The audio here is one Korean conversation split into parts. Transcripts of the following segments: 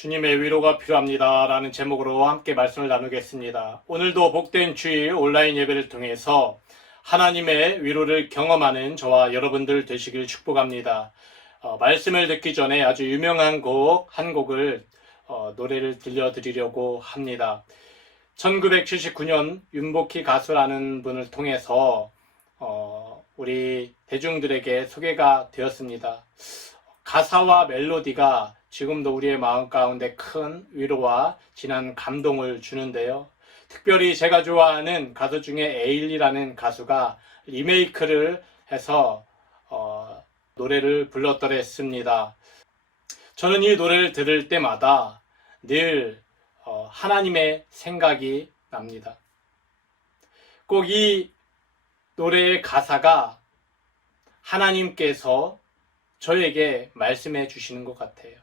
주님의 위로가 필요합니다. 라는 제목으로 함께 말씀을 나누겠습니다. 오늘도 복된 주일 온라인 예배를 통해서 하나님의 위로를 경험하는 저와 여러분들 되시길 축복합니다. 말씀을 듣기 전에 아주 유명한 한 곡을 노래를 들려드리려고 합니다. 1979년 윤복희 가수라는 분을 통해서 우리 대중들에게 소개가 되었습니다. 가사와 멜로디가 지금도 우리의 마음 가운데 큰 위로와 진한 감동을 주는데요. 특별히 제가 좋아하는 가수 중에 에일리라는 가수가 리메이크를 해서 노래를 불렀더랬습니다. 저는 이 노래를 들을 때마다 늘 하나님의 생각이 납니다. 꼭 이 노래의 가사가 하나님께서 저에게 말씀해 주시는 것 같아요.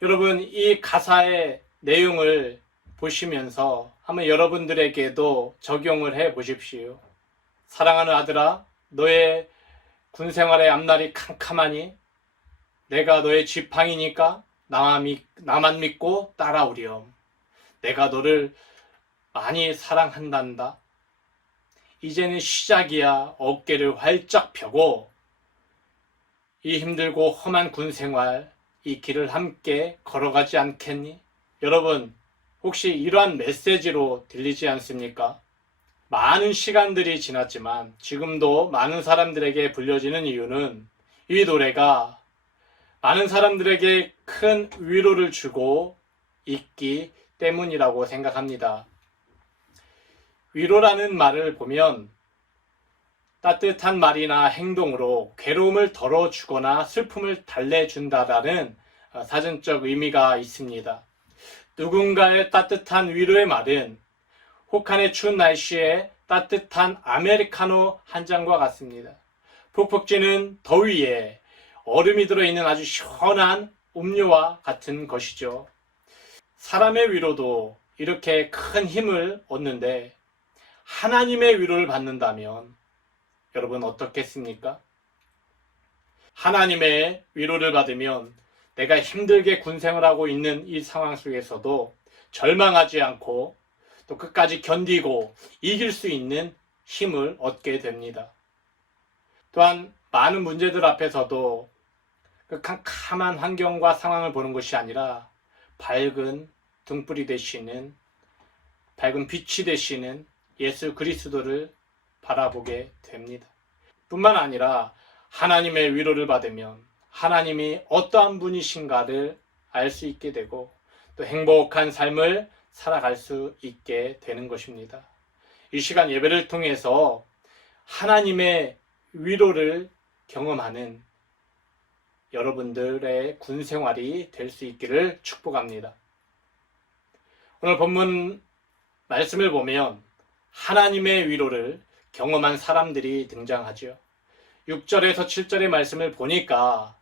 여러분, 이 가사의 내용을 보시면서 한번 여러분들에게도 적용을 해 보십시오. 사랑하는 아들아, 너의 군생활의 앞날이 캄캄하니 내가 너의 지팡이니까 나만 믿고 따라오렴. 내가 너를 많이 사랑한단다. 이제는 시작이야. 어깨를 활짝 펴고 이 힘들고 험한 군생활, 이 길을 함께 걸어가지 않겠니? 여러분, 혹시 이러한 메시지로 들리지 않습니까? 많은 시간들이 지났지만 지금도 많은 사람들에게 불려지는 이유는 이 노래가 많은 사람들에게 큰 위로를 주고 있기 때문이라고 생각합니다. 위로라는 말을 보면 따뜻한 말이나 행동으로 괴로움을 덜어주거나 슬픔을 달래준다라는 사전적 의미가 있습니다. 누군가의 따뜻한 위로의 말은 혹한의 추운 날씨에 따뜻한 아메리카노 한 잔과 같습니다. 푹푹 찌는 더위에 얼음이 들어있는 아주 시원한 음료와 같은 것이죠. 사람의 위로도 이렇게 큰 힘을 얻는데 하나님의 위로를 받는다면 여러분 어떻겠습니까? 하나님의 위로를 받으면 내가 힘들게 군생을 하고 있는 이 상황 속에서도 절망하지 않고 또 끝까지 견디고 이길 수 있는 힘을 얻게 됩니다. 또한 많은 문제들 앞에서도 그 캄캄한 환경과 상황을 보는 것이 아니라 밝은 등불이 되시는, 밝은 빛이 되시는 예수 그리스도를 바라보게 됩니다. 뿐만 아니라 하나님의 위로를 받으면 하나님이 어떠한 분이신가를 알 수 있게 되고 또 행복한 삶을 살아갈 수 있게 되는 것입니다. 이 시간 예배를 통해서 하나님의 위로를 경험하는 여러분들의 군 생활이 될 수 있기를 축복합니다. 오늘 본문 말씀을 보면 하나님의 위로를 경험한 사람들이 등장하죠. 6절에서 7절의 말씀을 보니까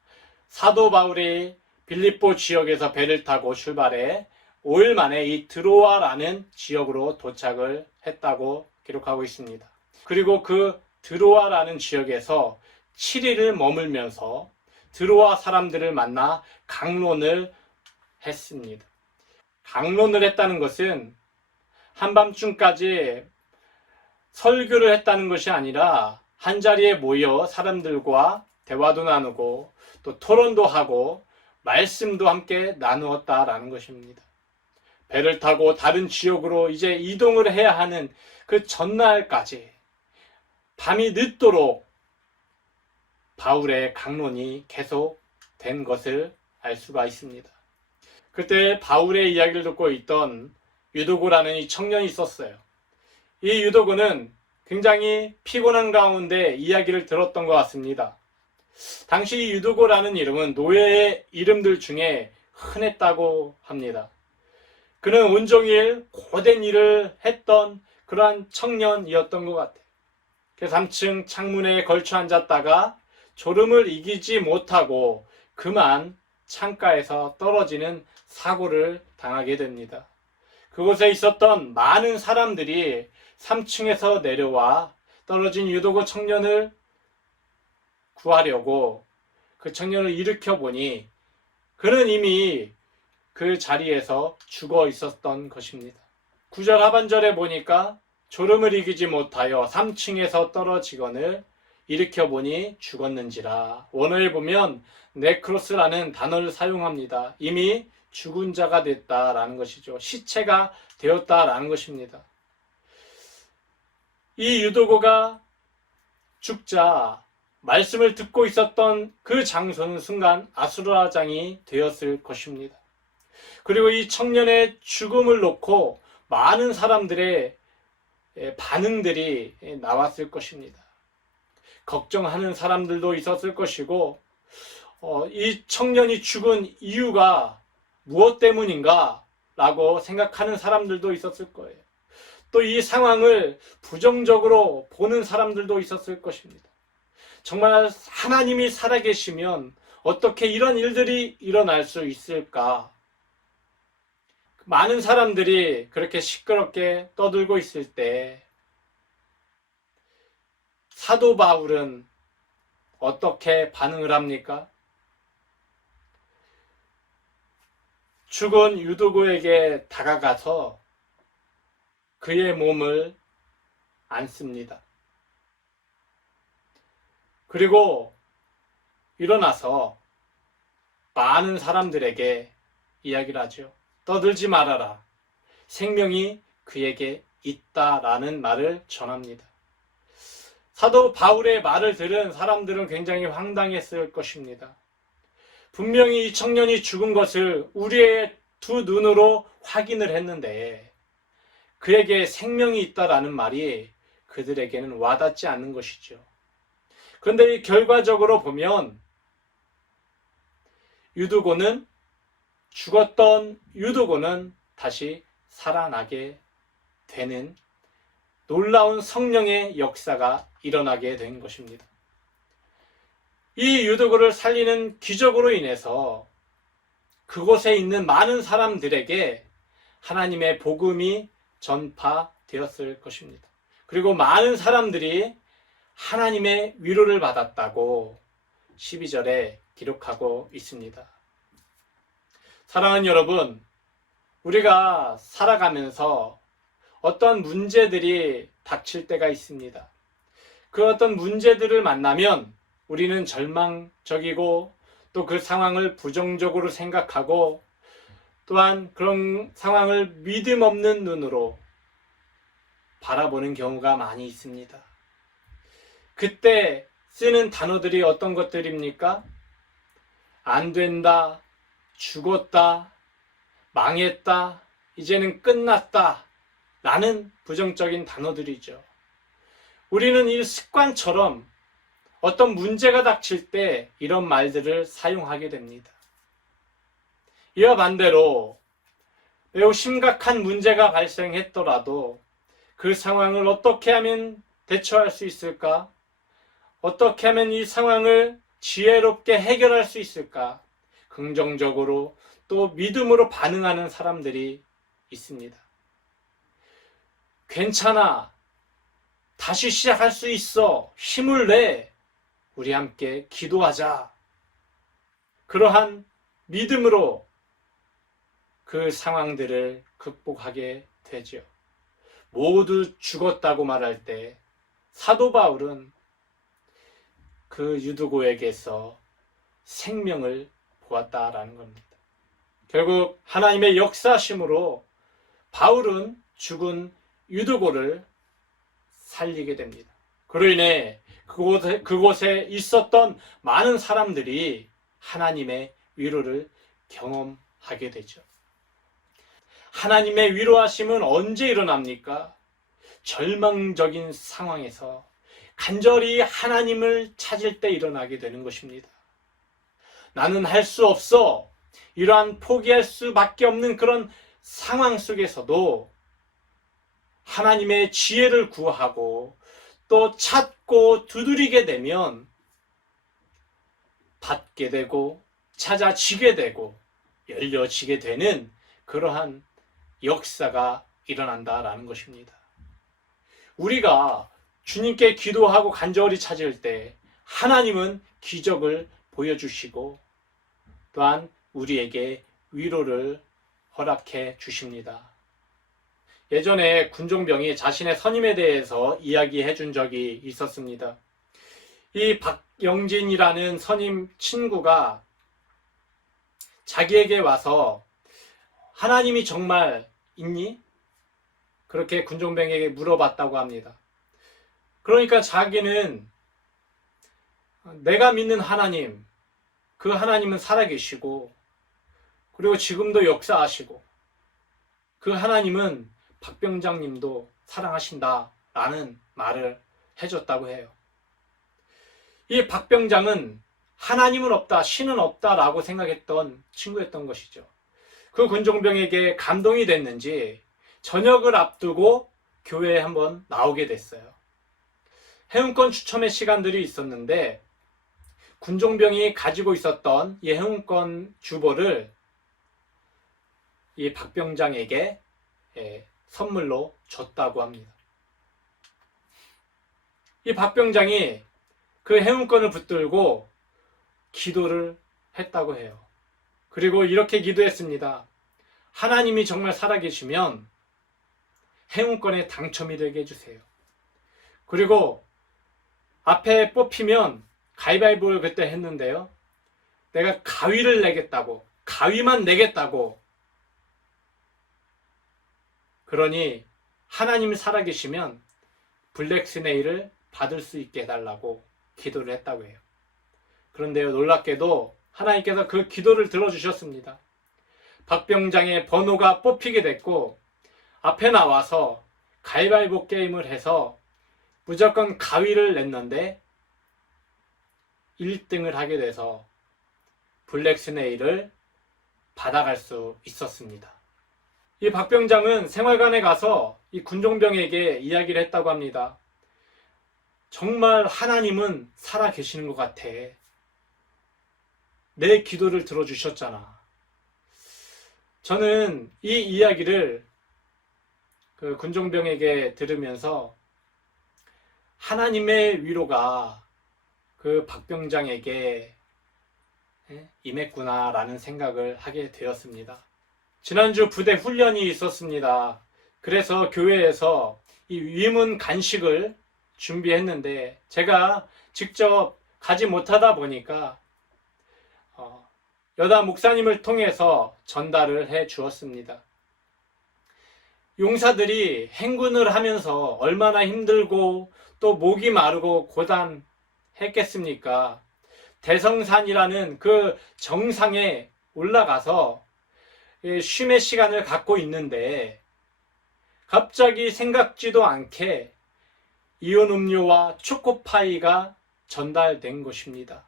사도 바울이 빌립보 지역에서 배를 타고 출발해 5일 만에 이 드로아라는 지역으로 도착을 했다고 기록하고 있습니다. 그리고 그 드로아라는 지역에서 7일을 머물면서 드로아 사람들을 만나 강론을 했습니다. 강론을 했다는 것은 한밤중까지 설교를 했다는 것이 아니라 한자리에 모여 사람들과 대화도 나누고 또 토론도 하고 말씀도 함께 나누었다라는 것입니다. 배를 타고 다른 지역으로 이제 이동을 해야 하는 그 전날까지 밤이 늦도록 바울의 강론이 계속된 것을 알 수가 있습니다. 그때 바울의 이야기를 듣고 있던 유도고라는 이 청년이 있었어요. 이 유도고는 굉장히 피곤한 가운데 이야기를 들었던 것 같습니다. 당시 유도고라는 이름은 노예의 이름들 중에 흔했다고 합니다. 그는 온종일 고된 일을 했던 그러한 청년이었던 것 같아요. 그래서 3층 창문에 걸쳐 앉았다가 졸음을 이기지 못하고 그만 창가에서 떨어지는 사고를 당하게 됩니다. 그곳에 있었던 많은 사람들이 3층에서 내려와 떨어진 유도고 청년을 구하려고 그 청년을 일으켜 보니 그는 이미 그 자리에서 죽어 있었던 것입니다. 9절 하반절에 보니까 졸음을 이기지 못하여 3층에서 떨어지거늘 일으켜 보니 죽었는지라. 원어에 보면 네크로스라는 단어를 사용합니다. 이미 죽은 자가 됐다라는 것이죠. 시체가 되었다라는 것입니다. 이 유도고가 죽자 말씀을 듣고 있었던 그 장소는 순간 아수라장이 되었을 것입니다. 그리고 이 청년의 죽음을 놓고 많은 사람들의 반응들이 나왔을 것입니다. 걱정하는 사람들도 있었을 것이고, 이 청년이 죽은 이유가 무엇 때문인가 라고 생각하는 사람들도 있었을 거예요. 또 이 상황을 부정적으로 보는 사람들도 있었을 것입니다. 정말 하나님이 살아계시면 어떻게 이런 일들이 일어날 수 있을까? 많은 사람들이 그렇게 시끄럽게 떠들고 있을 때 사도 바울은 어떻게 반응을 합니까? 죽은 유두고에게 다가가서 그의 몸을 안습니다. 그리고 일어나서 많은 사람들에게 이야기를 하죠. 떠들지 말아라. 생명이 그에게 있다라는 말을 전합니다. 사도 바울의 말을 들은 사람들은 굉장히 황당했을 것입니다. 분명히 이 청년이 죽은 것을 우리의 두 눈으로 확인을 했는데 그에게 생명이 있다라는 말이 그들에게는 와닿지 않는 것이죠. 그런데 결과적으로 보면 죽었던 유두고는 다시 살아나게 되는 놀라운 성령의 역사가 일어나게 된 것입니다. 이 유두고를 살리는 기적으로 인해서 그곳에 있는 많은 사람들에게 하나님의 복음이 전파되었을 것입니다. 그리고 많은 사람들이 하나님의 위로를 받았다고 12절에 기록하고 있습니다. 사랑하는 여러분, 우리가 살아가면서 어떤 문제들이 닥칠 때가 있습니다. 그 어떤 문제들을 만나면 우리는 절망적이고 또 그 상황을 부정적으로 생각하고 또한 그런 상황을 믿음 없는 눈으로 바라보는 경우가 많이 있습니다. 그때 쓰는 단어들이 어떤 것들입니까? 안 된다, 죽었다, 망했다, 이제는 끝났다 라는 부정적인 단어들이죠. 우리는 이 습관처럼 어떤 문제가 닥칠 때 이런 말들을 사용하게 됩니다. 이와 반대로 매우 심각한 문제가 발생했더라도 그 상황을 어떻게 하면 대처할 수 있을까? 어떻게 하면 이 상황을 지혜롭게 해결할 수 있을까? 긍정적으로 또 믿음으로 반응하는 사람들이 있습니다. 괜찮아. 다시 시작할 수 있어. 힘을 내. 우리 함께 기도하자. 그러한 믿음으로 그 상황들을 극복하게 되죠. 모두 죽었다고 말할 때 사도 바울은 그 유두고에게서 생명을 보았다라는 겁니다. 결국 하나님의 역사심으로 바울은 죽은 유두고를 살리게 됩니다. 그로 인해 그곳에 있었던 많은 사람들이 하나님의 위로를 경험하게 되죠. 하나님의 위로하심은 언제 일어납니까? 절망적인 상황에서 간절히 하나님을 찾을 때 일어나게 되는 것입니다. 나는 할 수 없어. 이러한 포기할 수밖에 없는 그런 상황 속에서도 하나님의 지혜를 구하고 또 찾고 두드리게 되면 받게 되고 찾아지게 되고 열려지게 되는 그러한 역사가 일어난다라는 것입니다. 우리가 주님께 기도하고 간절히 찾을 때 하나님은 기적을 보여주시고 또한 우리에게 위로를 허락해 주십니다. 예전에 군종병이 자신의 선임에 대해서 이야기해 준 적이 있었습니다. 이 박영진이라는 선임 친구가 자기에게 와서 하나님이 정말 있니? 그렇게 군종병에게 물어봤다고 합니다. 그러니까 자기는 내가 믿는 하나님, 그 하나님은 살아계시고 그리고 지금도 역사하시고 그 하나님은 박병장님도 사랑하신다 라는 말을 해줬다고 해요. 이 박병장은 하나님은 없다, 신은 없다 라고 생각했던 친구였던 것이죠. 그 군종병에게 감동이 됐는지 저녁을 앞두고 교회에 한번 나오게 됐어요. 해운권 추첨의 시간들이 있었는데 군종병이 가지고 있었던 이 해운권 주보를 이 박병장에게 선물로 줬다고 합니다. 이 박병장이 그 해운권을 붙들고 기도를 했다고 해요. 그리고 이렇게 기도했습니다. 하나님이 정말 살아계시면 해운권에 당첨이 되게 해주세요. 그리고 앞에 뽑히면 가위바위보를 그때 했는데요. 내가 가위를 내겠다고, 가위만 내겠다고. 그러니 하나님이 살아계시면 블랙스네일을 받을 수 있게 해달라고 기도를 했다고 해요. 그런데요, 놀랍게도 하나님께서 그 기도를 들어주셨습니다. 박병장의 번호가 뽑히게 됐고 앞에 나와서 가위바위보 게임을 해서 무조건 가위를 냈는데 1등을 하게 돼서 블랙스네일을 받아갈 수 있었습니다. 이 박병장은 생활관에 가서 이 군종병에게 이야기를 했다고 합니다. 정말 하나님은 살아 계시는 것 같아. 내 기도를 들어주셨잖아. 저는 이 이야기를 그 군종병에게 들으면서 하나님의 위로가 그 박병장에게 임했구나라는 생각을 하게 되었습니다. 지난주 부대 훈련이 있었습니다. 그래서 교회에서 이 위문 간식을 준비했는데 제가 직접 가지 못하다 보니까 여다 목사님을 통해서 전달을 해 주었습니다. 용사들이 행군을 하면서 얼마나 힘들고 또 목이 마르고 고단했겠습니까? 대성산이라는 그 정상에 올라가서 쉼의 시간을 갖고 있는데 갑자기 생각지도 않게 이온 음료와 초코파이가 전달된 것입니다.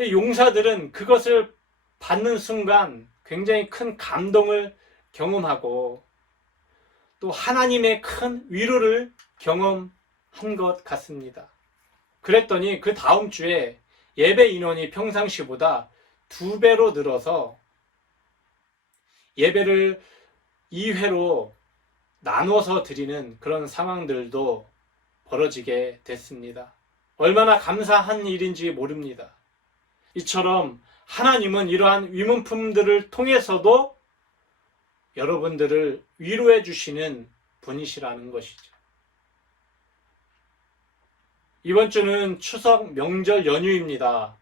용사들은 그것을 받는 순간 굉장히 큰 감동을 경험하고 또 하나님의 큰 위로를 경험한 것 같습니다. 그랬더니 그 다음 주에 예배 인원이 평상시보다 2배로 늘어서 예배를 2회로 나눠서 드리는 그런 상황들도 벌어지게 됐습니다. 얼마나 감사한 일인지 모릅니다. 이처럼 하나님은 이러한 위문품들을 통해서도 여러분들을 위로해 주시는 분이시라는 것이죠. 이번 주는 추석 명절 연휴입니다.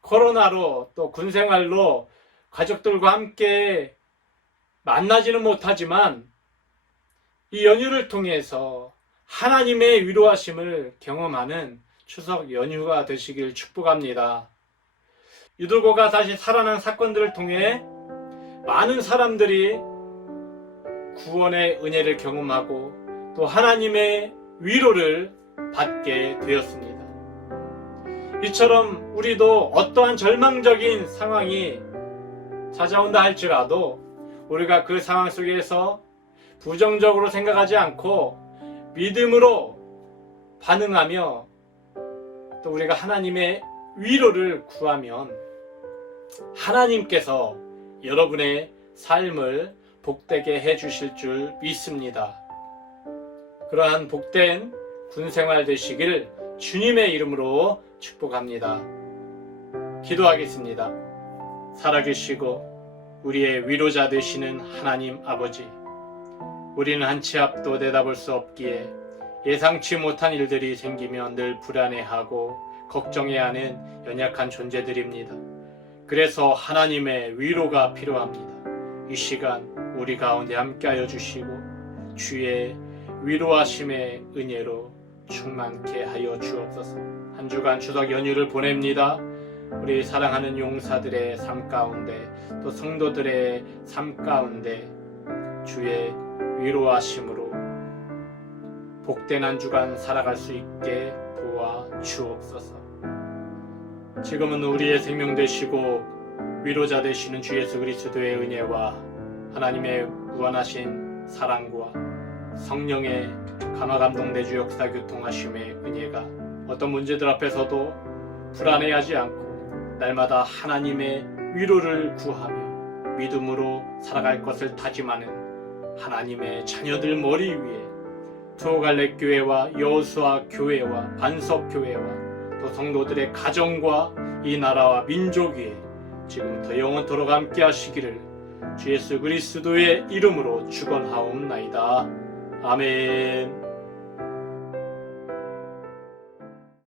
코로나로 또 군생활로 가족들과 함께 만나지는 못하지만 이 연휴를 통해서 하나님의 위로하심을 경험하는 추석 연휴가 되시길 축복합니다. 유도고가 다시 살아난 사건들을 통해 많은 사람들이 구원의 은혜를 경험하고 또 하나님의 위로를 받게 되었습니다. 이처럼 우리도 어떠한 절망적인 상황이 찾아온다 할지라도 우리가 그 상황 속에서 부정적으로 생각하지 않고 믿음으로 반응하며 또 우리가 하나님의 위로를 구하면 하나님께서 여러분의 삶을 복되게 해주실 줄 믿습니다. 그러한 복된 군생활 되시길 주님의 이름으로 축복합니다. 기도하겠습니다. 살아계시고 우리의 위로자 되시는 하나님 아버지, 우리는 한 치 앞도 내다볼 수 없기에 예상치 못한 일들이 생기면 늘 불안해하고 걱정해야 하는 연약한 존재들입니다. 그래서 하나님의 위로가 필요합니다. 이 시간 우리 가운데 함께하여 주시고 주의 위로하심의 은혜로 충만케 하여 주옵소서. 한 주간 추석 연휴를 보냅니다. 우리 사랑하는 용사들의 삶 가운데 또 성도들의 삶 가운데 주의 위로하심으로 복된 한 주간 살아갈 수 있게 도와 주옵소서. 지금은 우리의 생명 되시고 위로자 되시는 주 예수 그리스도의 은혜와 하나님의 무한하신 사랑과 성령의 감화 감동 내주 역사 교통하심의 은혜가 어떤 문제들 앞에서도 불안해하지 않고 날마다 하나님의 위로를 구하며 믿음으로 살아갈 것을 다짐하는 하나님의 자녀들 머리 위에 투어갈렛 교회와 여호수아 교회와 반석 교회와 또 성도들의 가정과 이 나라와 민족 위에 지금부터 영원토록 함께 하시기를 주 예수 그리스도의 이름으로 축원하옵나이다. 아멘.